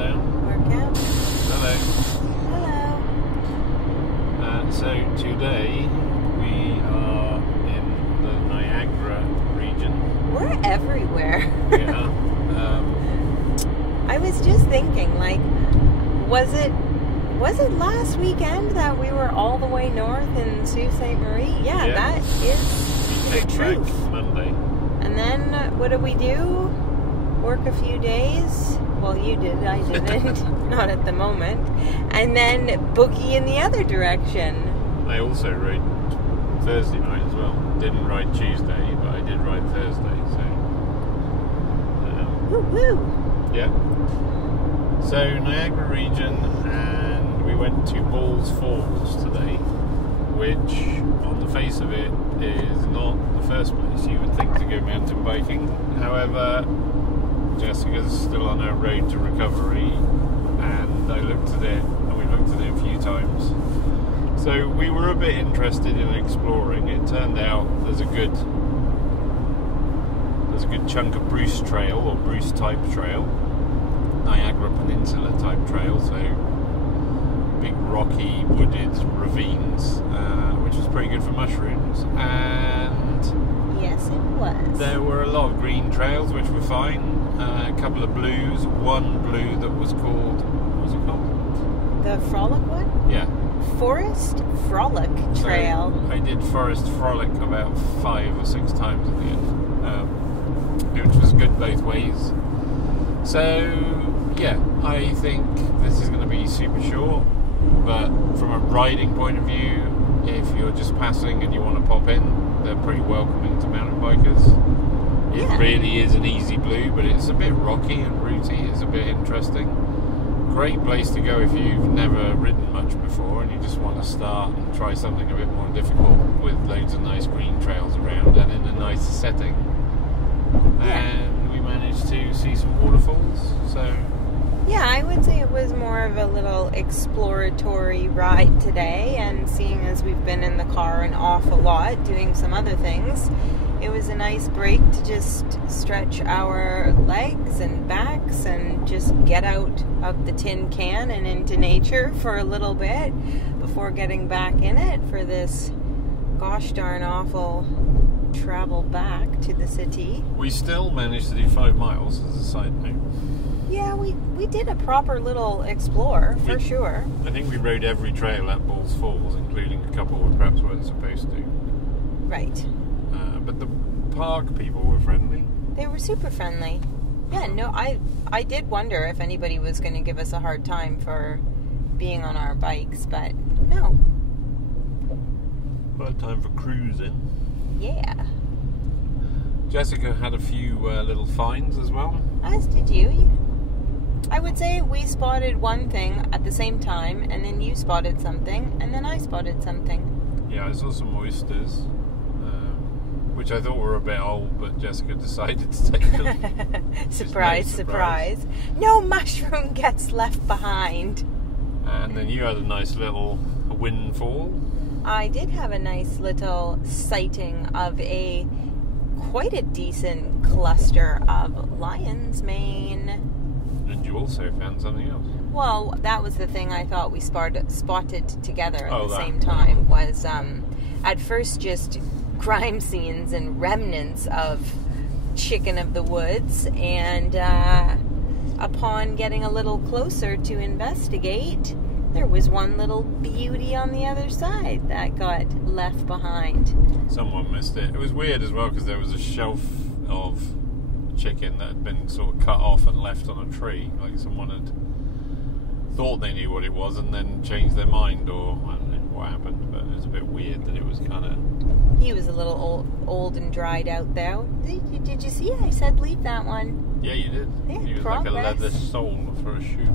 down. Work out. Hello. Hello. So today we are in the Niagara region. We're everywhere. Yeah. I was just thinking, like, was it last weekend that we were all the way north in Sault Ste. Marie? Yeah, that is we the came truth. back Monday. And then what did we do? Work a few days. Well, you did. I didn't. Not at the moment. And then boogie in the other direction. I also rode Thursday night as well. Didn't ride Tuesday, but I did ride Thursday. So. Woo woo. Yeah. So Niagara region, and we went to Balls Falls today, which on the face of it is not the first place you would think to go mountain biking. However, Jessica's still on her road to recovery, and I looked at it, and we looked at it a few times. So we were a bit interested in exploring. It turned out there's a good chunk of Bruce Trail, or Bruce type trail, Niagara Peninsula type trail, so big rocky wooded ravines, which was pretty good for mushrooms. And yes, it was. There were a lot of green trails, which were fine. A couple of blues. One blue that was called, what was it called? The Frolic one? Yeah. Forest Frolic Trail. So I did Forest Frolic about 5 or 6 times at the end, which was good both ways. So yeah, I think this is going to be super short, but from a riding point of view, if you're just passing and you want to pop in, they're pretty welcoming to mountain bikers. It really is an easy blue, but it's a bit rocky and rooty. It's a bit interesting. Great place to go if you've never ridden much before and you just want to start and try something a bit more difficult with loads of nice green trails around and in a nice setting. And we managed to see some waterfalls, so... Yeah, I would say it was more of a little exploratory ride today, and seeing as we've been in the car an awful lot doing some other things, it was a nice break to just stretch our legs and backs and just get out of the tin can and into nature for a little bit before getting back in it for this gosh darn awful travel back to the city. We still managed to do 5 miles as a side note. Yeah, we did a proper little explore, for sure. I think we rode every trail at Balls Falls, including a couple we perhaps weren't supposed to. Right. But the park people were friendly. They were super friendly. Yeah, no, I did wonder if anybody was going to give us a hard time for being on our bikes, but no. Hard time for cruising. Yeah. Jessica had a few little finds as well. As did you. I would say we spotted one thing at the same time, and then you spotted something, and then I spotted something. Yeah, I saw some oysters, which I thought were a bit old, but Jessica decided to take them. Surprise, surprise. No mushroom gets left behind. And then you had a nice little windfall. I did have a nice little sighting of quite a decent cluster of lion's mane. And you also found something else. Well, that was the thing I thought we spotted together at the same that. time, was at first just crime scenes and remnants of chicken of the woods, and upon getting a little closer to investigate, there was one little beauty on the other side that got left behind. Someone missed it. It was weird as well because there was a shelf of chicken that had been sort of cut off and left on a tree. Like someone had thought they knew what it was and then changed their mind, or I don't know what happened, but it was a bit weird that it was kind of... He was a little old and dried out though. Did you see? I said leave that one. Yeah, you did. Yeah, he was progress. like a leather sole for a shoe.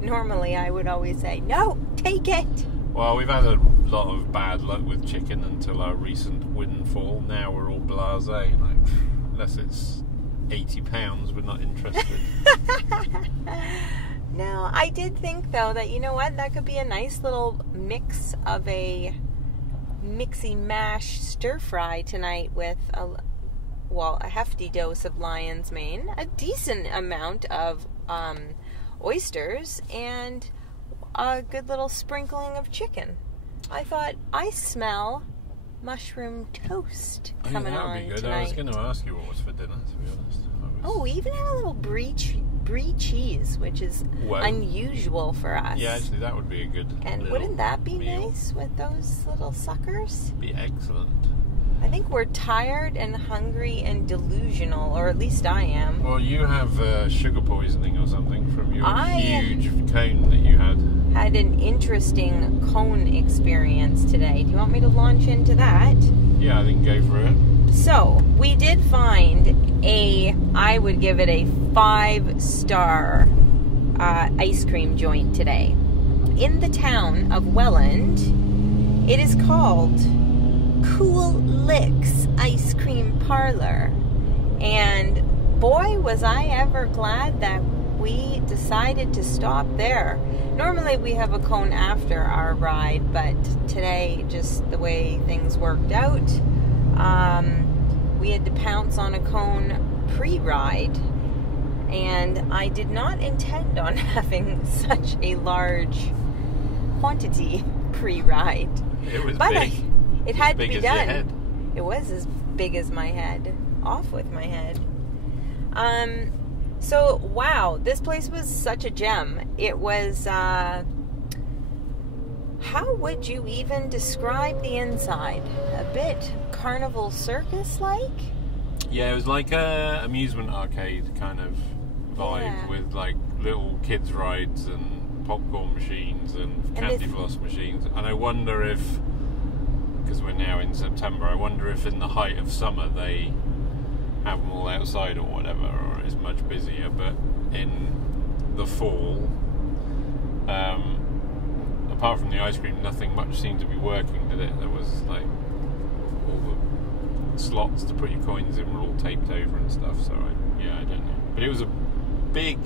Normally I would always say, no, take it. Well, we've had a lot of bad luck with chicken until our recent windfall. Now we're all blasé. Like, unless it's £80, we're not interested. No, I did think though that, you know what, that could be a nice little mix of a mixy mash stir fry tonight with a hefty dose of lion's mane, a decent amount of oysters and a good little sprinkling of chicken. I thought, I smell mushroom toast coming on that'd be good. tonight. I was going to ask you what was for dinner, to be honest. Oh, we even had a little brie cheese, which is unusual for us. Yeah, actually, that would be a good. And wouldn't that be meal. nice with those little suckers? Be excellent. I think we're tired and hungry and delusional, or at least I am. Well, you have sugar poisoning or something from your huge cone that you had. Had an interesting cone experience today. Do you want me to launch into that? Yeah, I think go for it. So, we did find I would give it a 5-star ice cream joint today. In the town of Welland, it is called Cool Licks Ice Cream Parlor. And boy, was I ever glad that we decided to stop there. Normally we have a cone after our ride, but today, just the way things worked out, we had to pounce on a cone pre-ride, and I did not intend on having such a large quantity pre-ride. It was big. It had to be as done. your head. It was as big as my head. Off with my head. So, wow, this place was such a gem. It was, how would you even describe the inside? A bit carnival circus-like? Yeah, it was like a amusement arcade kind of vibe with like little kids rides and popcorn machines and candy floss machines. And I wonder if, because we're now in September, I wonder if in the height of summer they have them all outside or whatever, or it's much busier. But in the fall, apart from the ice cream, nothing much seemed to be working, did it? There was like all the slots to put your coins in were all taped over and stuff, so I don't know. But it was a big,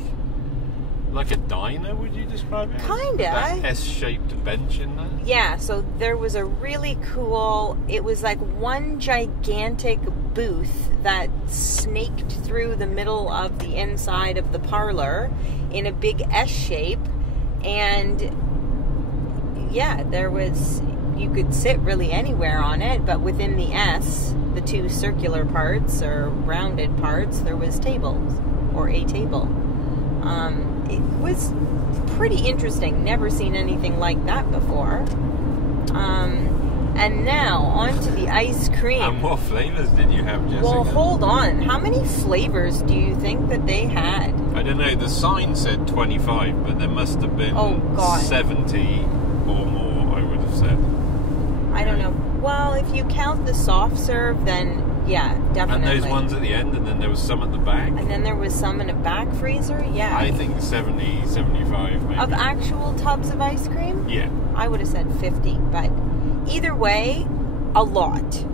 like a diner, would you describe it? Kinda. That S-shaped bench in there? Yeah, so there was a really cool, it was like one gigantic booth that snaked through the middle of the inside of the parlor in a big S shape, and yeah, there was, you could sit really anywhere on it, but within the S, the two circular parts or rounded parts, there was tables, or a table. It was pretty interesting. Never seen anything like that before. And now, on to the ice cream. And what flavours did you have, Jessica? Well, hold on. How many flavors do you think that they had? I don't know. The sign said 25, but there must have been 70 or more, I would have said. I don't know. Well, if you count the soft serve, then yeah, definitely. And those ones at the end, and then there was some at the back. And then there was some in a back freezer, yeah. I think 70, 75 maybe. Of actual tubs of ice cream? Yeah. I would have said 50, but either way, a lot.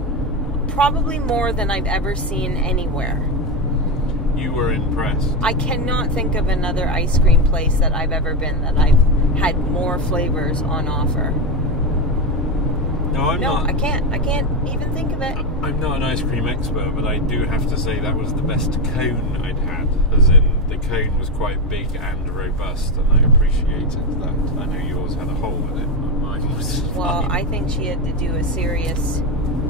Probably more than I've ever seen anywhere. You were impressed. I cannot think of another ice cream place that I've ever been that I've had more flavors on offer. No, I'm not. I can't even think of it. I'm not an ice cream expert, but I do have to say that was the best cone I'd had. As in, the cone was quite big and robust, and I appreciated that. I know yours had a hole in it, but mine was Well, fine. I think she had to do a serious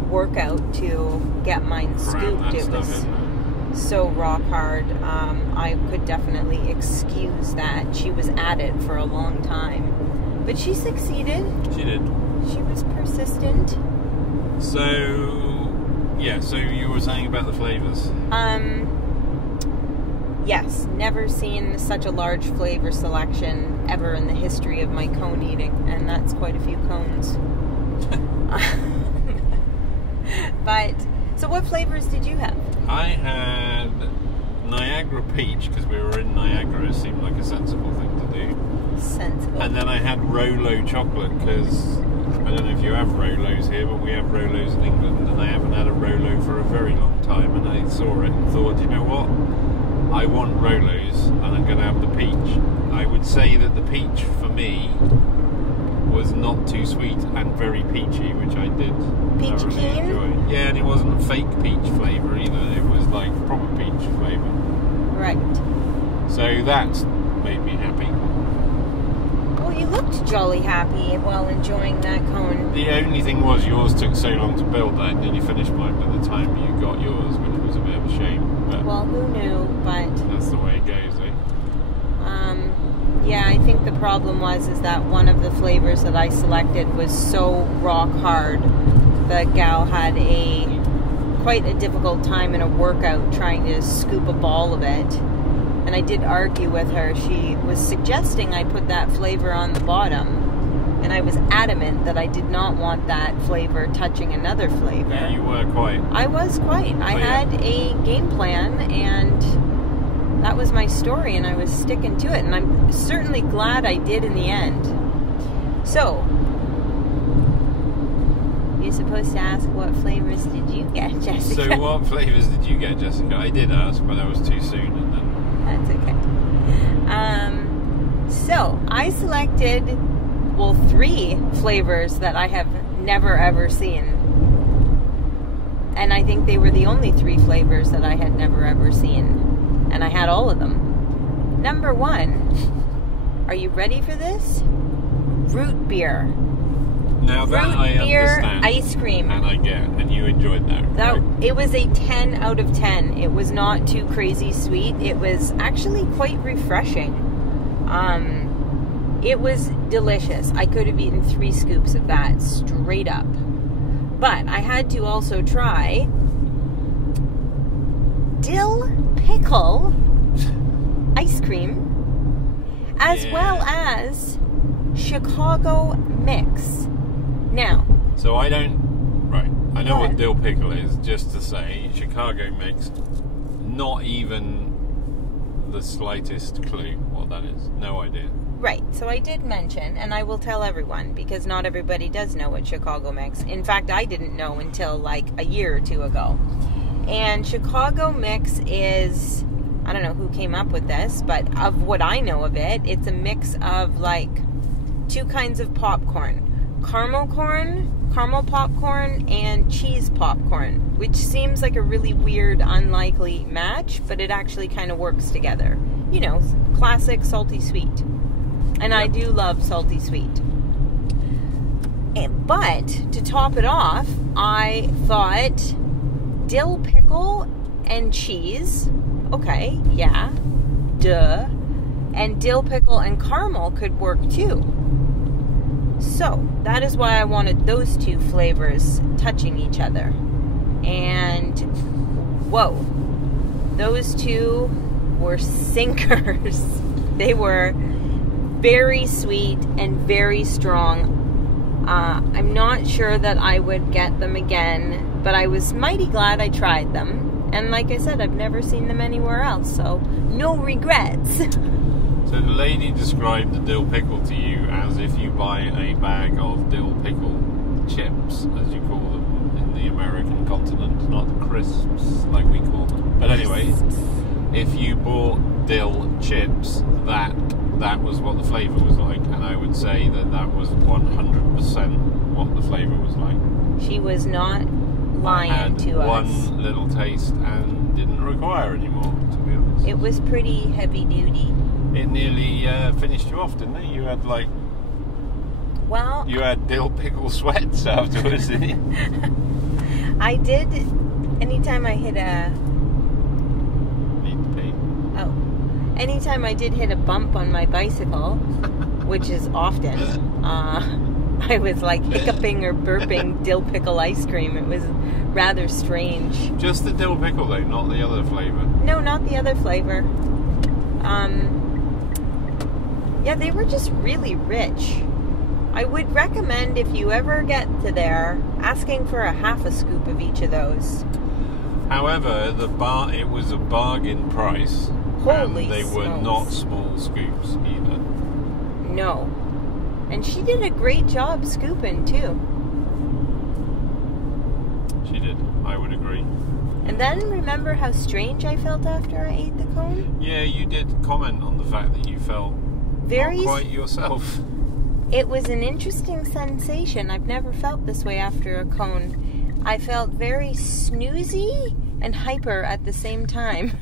workout to get mine scooped. It was so rock hard. I could definitely excuse that. She was at it for a long time. But she succeeded. She did. She was persistent. So, yeah, so you were saying about the flavours. Yes, never seen such a large flavor selection ever in the history of my cone eating, and that's quite a few cones. But, so what flavors did you have? I had Niagara peach, because we were in Niagara. It seemed like a sensible thing to do. Sensible. And then I had Rolo chocolate, because I don't know if you have Rolos here, but we have Rolos in England, and I haven't had a Rolo for a very long time. And I saw it and thought, you know what? I want Rolos, and I'm going to have the peach. I would say that the peach, for me, was not too sweet and very peachy, which I did Peach thoroughly keen? enjoy. Yeah, and it wasn't fake peach flavour either. It was like proper peach flavour. Right. So that made me happy. looked jolly happy while enjoying that cone. The only thing was yours took so long to build that, and then you finished mine by the time you got yours, which was a bit of a shame. But well, who knew, but... that's the way it goes, eh? Yeah, I think the problem is that one of the flavors that I selected was so rock hard. The gal had quite a difficult time in a workout trying to scoop a ball of it. And I did argue with her. She was suggesting I put that flavor on the bottom. And I was adamant that I did not want that flavor touching another flavor. Yeah, you were quite. I was quite. I had a game plan, and that was my story, and I was sticking to it. And I'm certainly glad I did in the end. So, you're supposed to ask what flavors did you get, Jessica? So what flavors did you get, Jessica? I did ask, but that was too soon. And then... That's okay. So, I selected, 3 flavors that I have never ever seen. And I think they were the only 3 flavors that I had never ever seen. And I had all of them. Number 1, are you ready for this? Root beer. Now that Root I beer understand. ice cream. And I get, and you enjoyed that. Right? It was a 10 out of 10. It was not too crazy sweet. It was actually quite refreshing. It was delicious. I could have eaten 3 scoops of that straight up. But I had to also try dill pickle ice cream, as well as Chicago mix. Now, so I know what dill pickle is, just to say, Chicago mix, not even the slightest clue what that is. No idea. Right, so I did mention, and I will tell everyone, because not everybody does know what Chicago mix. In fact, I didn't know until like a year or 2 ago. And Chicago mix is, I don't know who came up with this, but of what I know of it, it's a mix of like 2 kinds of popcorn. Caramel popcorn, and cheese popcorn, which seems like a really weird, unlikely match, but it actually kind of works together. You know, classic salty sweet. And I do love salty sweet. But to top it off, I thought dill pickle and cheese. Okay, yeah, duh. And dill pickle and caramel could work too. So, that is why I wanted those 2 flavors touching each other. And, whoa, those 2 were sinkers. They were very sweet and very strong. I'm not sure that I would get them again, but I was mighty glad I tried them. And like I said, I've never seen them anywhere else, so no regrets. So the lady described the dill pickle to you as if you buy a bag of dill pickle chips, as you call them in the American continent, not crisps like we call them. But anyway, if you bought dill chips, that was what the flavour was like, and I would say that was 100% what the flavour was like. She was not lying to us. One little taste and didn't require any more, to be honest. It was pretty heavy duty. It nearly finished you off, didn't it? You had you had dill pickle sweats afterwards, didn't you? I did. Anytime I hit anytime I did hit a bump on my bicycle, which is often, I was like hiccuping or burping dill pickle ice cream. It was rather strange. Just the dill pickle though, not the other flavour? No, not the other flavour. Yeah, they were just really rich. I would recommend, if you ever get to there, asking for a half a scoop of each of those. However, it was a bargain price. Holy and they were smokes. Not small scoops either. No. And she did a great job scooping too. She did, I would agree. And then remember how strange I felt after I ate the cone? Yeah, you did comment on the fact that you felt not quite yourself. It was an interesting sensation. I've never felt this way after a cone. I felt very snoozy and hyper at the same time.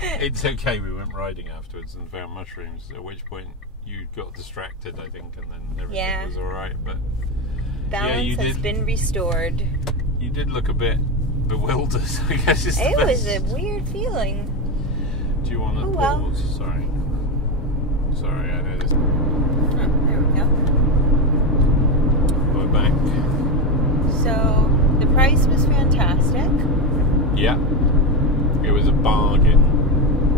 It's okay, we went riding afterwards and found mushrooms, at which point you got distracted, I think, and then everything was alright. But balance has been restored. You did look a bit bewildered, I guess it's the best. It was a weird feeling. Do you want to pause? Well. Sorry, I know this. Oh, there we go. We're back. So, the price was fantastic. Yeah. It was a bargain.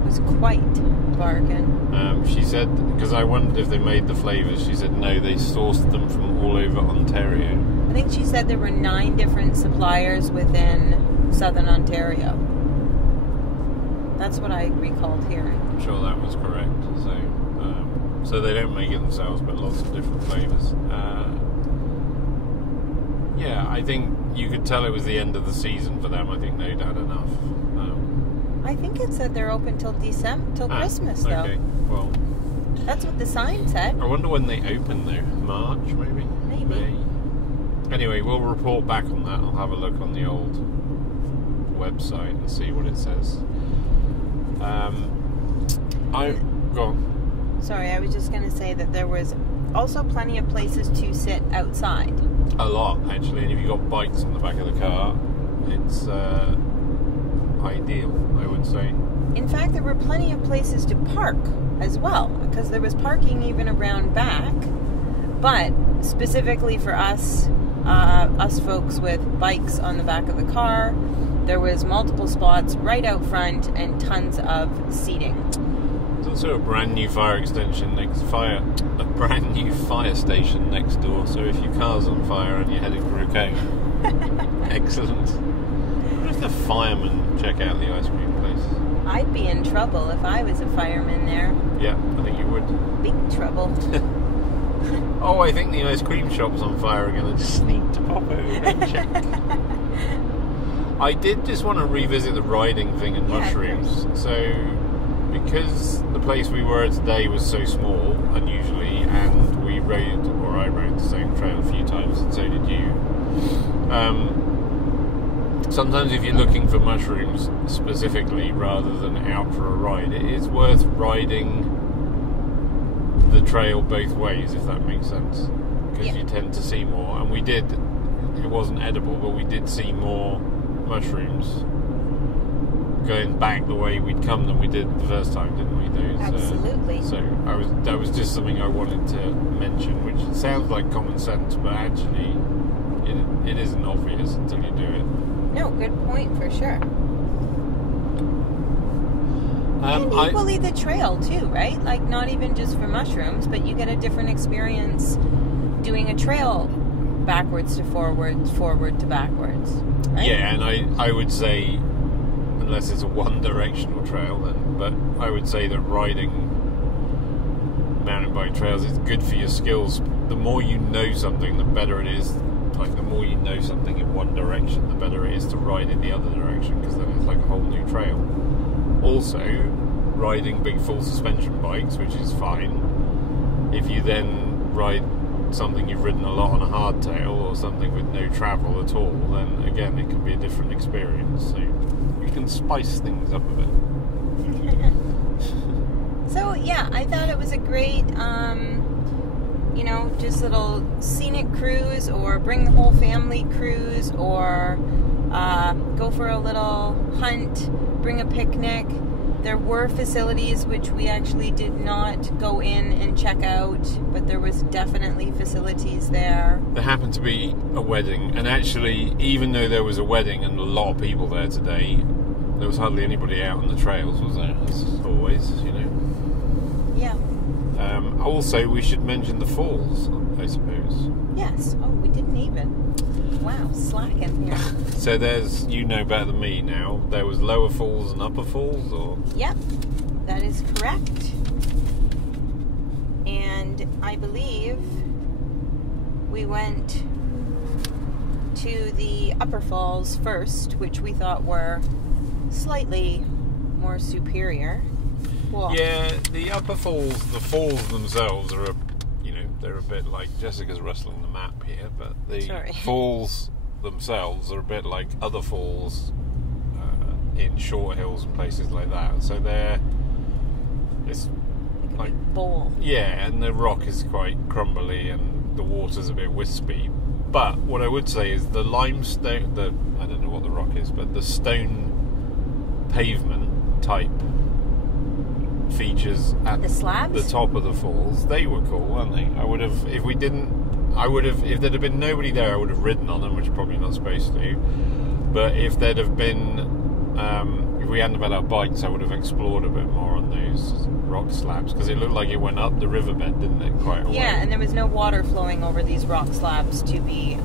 It was quite a bargain. She said, because I wondered if they made the flavours, she said no, they sourced them from all over Ontario. I think she said there were 9 different suppliers within southern Ontario. That's what I recalled hearing. I'm sure that was correct. So they don't make it themselves, but lots of different flavours. Yeah, I think you could tell it was the end of the season for them. I think they'd had enough. I think it said they're open till Christmas, though. Okay, well, that's what the sign said. I wonder when they open, though. March, maybe? Maybe. May. Anyway, we'll report back on that. I'll have a look on the old website and see what it says. Go on. Sorry, I was just going to say that there was also plenty of places to sit outside. A lot, actually, and if you've got bikes on the back of the car, it's ideal, I would say. In fact, there were plenty of places to park as well, because there was parking even around back, but specifically for us folks with bikes on the back of the car, there was multiple spots right out front and tons of seating. There's also a brand new a brand new fire station next door, so if your car's on fire and you're heading for a cone, excellent. I wonder if the firemen check out the ice cream place. I'd be in trouble if I was a fireman there. Yeah, I think you would. Big trouble. Oh, I think the ice cream shop's on fire again. I just need to pop over and check. I did just want to revisit the riding thing and mushrooms. So, because the place we were today was so small, unusually, and I rode the same trail a few times, and so did you. Sometimes if you're looking for mushrooms specifically rather than out for a ride, it is worth riding the trail both ways, if that makes sense, because you tend to see more, and we did. It wasn't edible, but we did see more mushrooms going back the way we'd come than we did the first time, didn't we? Absolutely. So that was just something I wanted to mention, which sounds like common sense, but actually it isn't obvious until you do it. No, good point for sure. And equally the trail too, right? Like not even just for mushrooms, but you get a different experience doing a trail backwards to forwards, forward to backwards. Right? Yeah, and I would say, unless it's a one-directional trail, then, but I would say that riding mountain bike trails is good for your skills. The more you know something, the better it is. Like the more you know something in one direction, the better it is to ride in the other direction, because then it's like a whole new trail. Also, riding big full suspension bikes, which is fine. If you then ride something you've ridden a lot on a hardtail or something with no travel at all, then again it can be a different experience. So you can spice things up a bit. So yeah, I thought it was a great, just little scenic cruise, or bring the whole family cruise, or go for a little hunt, bring a picnic. There were facilities which we actually did not go in and check out, but there was definitely facilities there. There happened to be a wedding, and actually, even though there was a wedding and a lot of people there today, there was hardly anybody out on the trails, was there? As always, Yeah. Also, we should mention the falls, I suppose. Yes. Oh, we didn't even. Wow, slacking here. So there's, better than me now, there was lower falls and upper falls, or? Yep, that is correct. And I believe we went to the upper falls first, which we thought were slightly more superior. Well, yeah, the upper falls, the falls themselves are they're a bit like, Jessica's rustling the map here, but the falls themselves are a bit like other falls in short hills and places like that. So it's like bowl. Yeah, and the rock is quite crumbly and the water's a bit wispy. But what I would say is the limestone, I don't know what the rock is, but the stone pavement type features at the slabs? The top of the falls, they were cool, weren't they? If there'd have been nobody there, I would have ridden on them, which you're probably not supposed to. But if there'd have been, if we hadn't had our bikes, I would have explored a bit more on those rock slabs, because it looked like it went up the riverbed, didn't it? Quite a way. Yeah, and there was no water flowing over these rock slabs, to be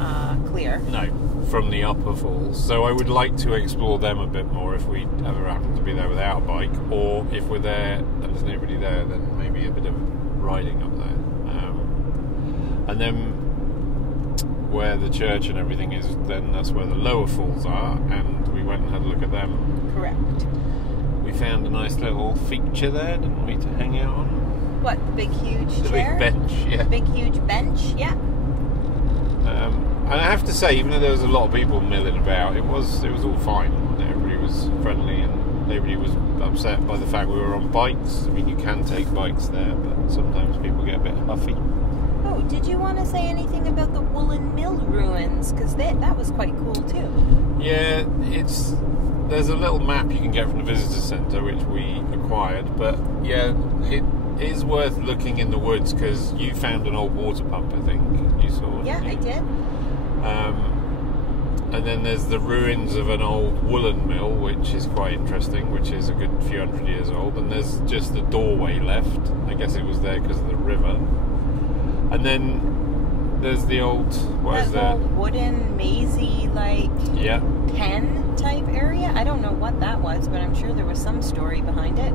clear. No, from the upper falls. So I would like to explore them a bit more if we ever happen to be there without a bike, or if we're there and there's nobody there, then maybe a bit of riding up there. And then where the church and everything is, then that's where the lower falls are, and we went and had a look at them. Correct. We found a nice little feature there, didn't we, to hang out on? What, the big huge the chair? Big bench, yeah. The big huge bench, yeah. And I have to say, even though there was a lot of people milling about, it was all fine. Everybody was friendly and nobody was upset by the fact we were on bikes. I mean, you can take bikes there, but sometimes people get a bit huffy. Oh, did you want to say anything about the Woolen Mill ruins? Because that was quite cool too. Yeah, there's a little map you can get from the visitor centre, which we acquired. But yeah, it is worth looking in the woods, because you found an old water pump, I think you saw. Yeah, I did. And then there's the ruins of an old woolen mill, which is quite interesting, which is a good few hundred years old. And there's just the doorway left. I guess it was there because of the river. And then there's the old, old wooden mazy yeah, pen type area. I don't know what that was, but I'm sure there was some story behind it.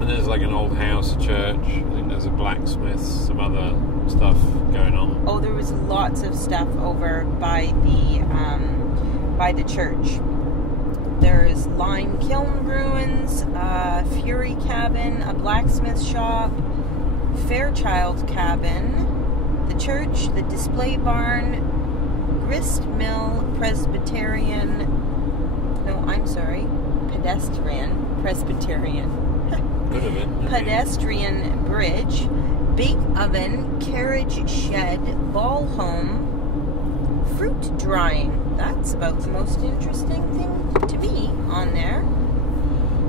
And there's like an old house, a church. I think there's a blacksmith, some other stuff going on. Oh, there was lots of stuff over by the church. There's lime kiln ruins, Fury cabin, a blacksmith shop, Fairchild cabin, the church, the display barn, grist mill, pedestrian Could have been. Pedestrian bridge, bake oven, carriage shed, ball home, fruit drying. That's about the most interesting thing to me on there.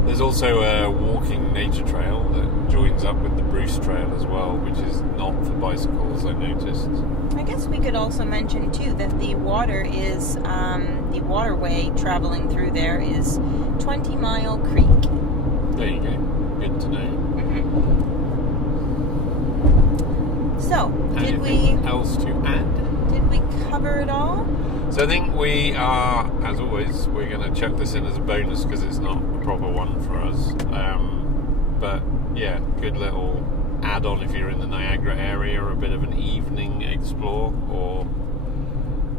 There's also a walking nature trail that joins up with the Bruce Trail as well, which is not for bicycles, I noticed. I guess we could also mention too that the water is, the waterway traveling through there is 20 Mile Creek. There you go. Good to know. So, Anything else to add? Did we cover it all? So I think we are, as always, we're going to chuck this in as a bonus because it's not a proper one for us. But yeah, good little add-on if you're in the Niagara area, or a bit of an evening explore, or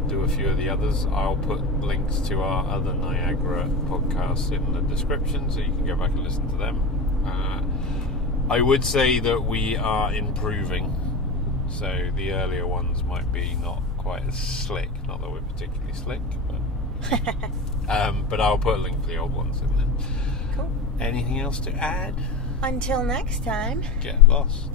do a few of the others. I'll put links to our other Niagara podcasts in the description, so you can go back and listen to them. I would say that we are improving, so the earlier ones might be not quite as slick. Not that we're particularly slick, but I'll put a link for the old ones in there. Cool. Anything else to add? Until next time. Get lost.